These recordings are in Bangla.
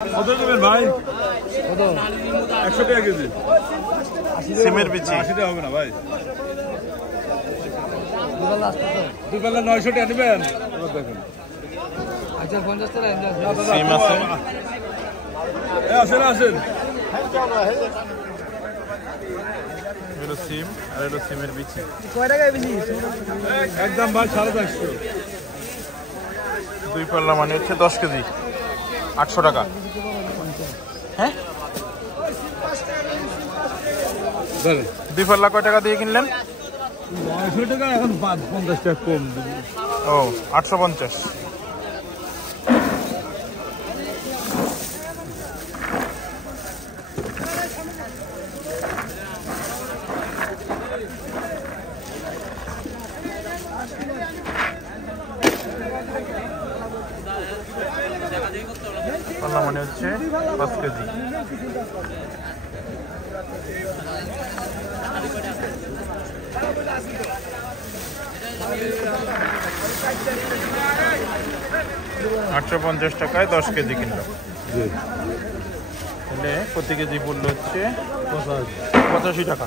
কত দেবেন ভাই? কত? 100 টাকা কেজি সিমের বিচি। 80 টাকা হবে না ভাই? দুবেলা 900 টাকা নেবেন? দেখেন আচ্ছা 50 টাকা সিম আছে। আসেন আসেন। এটা সিম আর এটা সিমের বিচি। কয় টাকায় বেশি? একদম ভাই 450। দুই পাল্লা মানে হচ্ছে 10 কেজি 800 টাকা। হ্যাঁ, দুই পাল্লা কয় টাকা দিয়ে কিনলেন? 900 টাকা, এখন 50 টাকা কম দেবো। ও 850। পাল্লা মানে হচ্ছে 5 কেজি। $850 টাকায় 10 কেজি কিনলাম। তাহলে প্রতি কেজি পড়লো হচ্ছে 85 টাকা।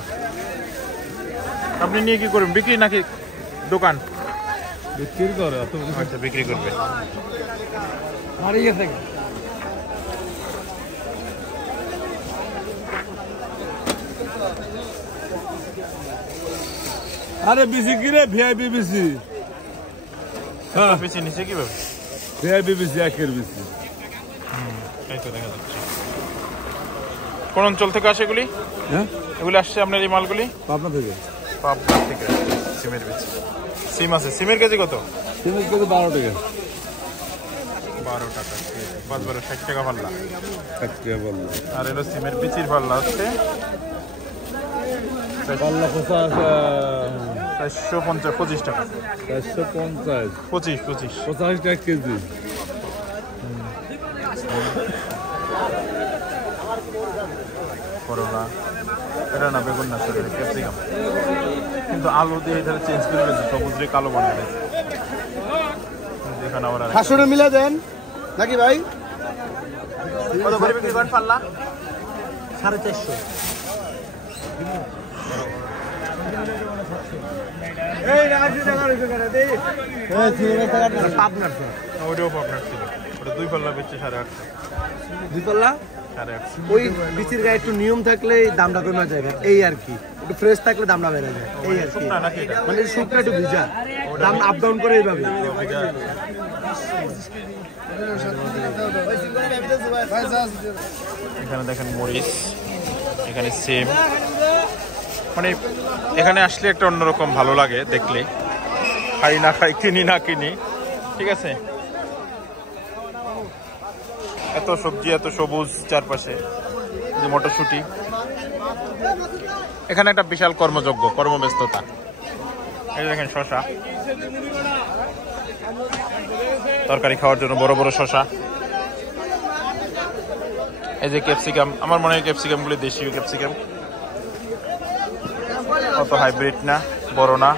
আপনি নিয়ে কি করবেন, বিক্রি নাকি দোকান? বিক্রি করে। আচ্ছা, বিক্রি করবে। হারিয়ে গেছে। আরে বিসি কি রে? VIP BC. হ্যাঁ, বেশি নিচে কিভাবে? ভিআইপি বিসি, একের বিসি। এই তো দেখা যাচ্ছে। কোন অঞ্চল থেকে আসে এগুলি? হ্যাঁ, এগুলি আসছে আপনার এই মালগুলি? পাবনা থেকে। পাবনা থেকে সিমের বীজ। সিম আছে। সিমের কেজি কত? সিমের কেজি 12 টাকা। 12 টাকা। 5 12 60 টাকা পাল্লা। 1 টাকা বললো। আর এলো সিমের বিচির পাল্লা হচ্ছে পাল্লা 450 25 টাকা। 450, 25 85 টাকা কেজি। করলা, এটা না বেগুন না, সরি ক্যাপসিকাম। কিন্তু আলু দিয়ে এটা চেঞ্জ করে দিয়েছে, সবুজ দিয়ে কালো বানিয়ে দিয়েছে। এখানে আবার 500 মিলে দেন নাকি ভাই? কত করে বিক্রি করেন পাল্লা? 450। পাবনার ওটাও পাবনার ছিল। ওটা দুই পাল্লা বেচছে 850। দুই পাল্লা 850। ওই বিচির গায়ে একটু নিয়ম থাকলে দামটা কমে যায়, এই আর কি। একটু ফ্রেশ থাকলে দামটা বেড়ে যায়, এই আর কি। শুকনা নাকি এটা? মানে শুকনা একটু ভিজা, দাম আপ ডাউন করে এইভাবে। এখানে দেখেন মরিচ, এখানে সিম। মানে এখানে আসলে একটা অন্যরকম ভালো লাগে দেখলে। খাই না খাই, কিনি না কিনি, ঠিক আছে। এত সবজি, এত সবুজ চারপাশে, যে মটরশুঁটি। এখানে একটা বিশাল কর্মযজ্ঞ, কর্মব্যস্ততা। এই দেখেন শশা, তরকারি খাওয়ার জন্য বড় বড় শশা। এই যে ক্যাপসিকাম, আমার মনে হয় ক্যাপসিকামগুলি দেশীয় ক্যাপসিকাম, অত হাইব্রিড না, বড় না।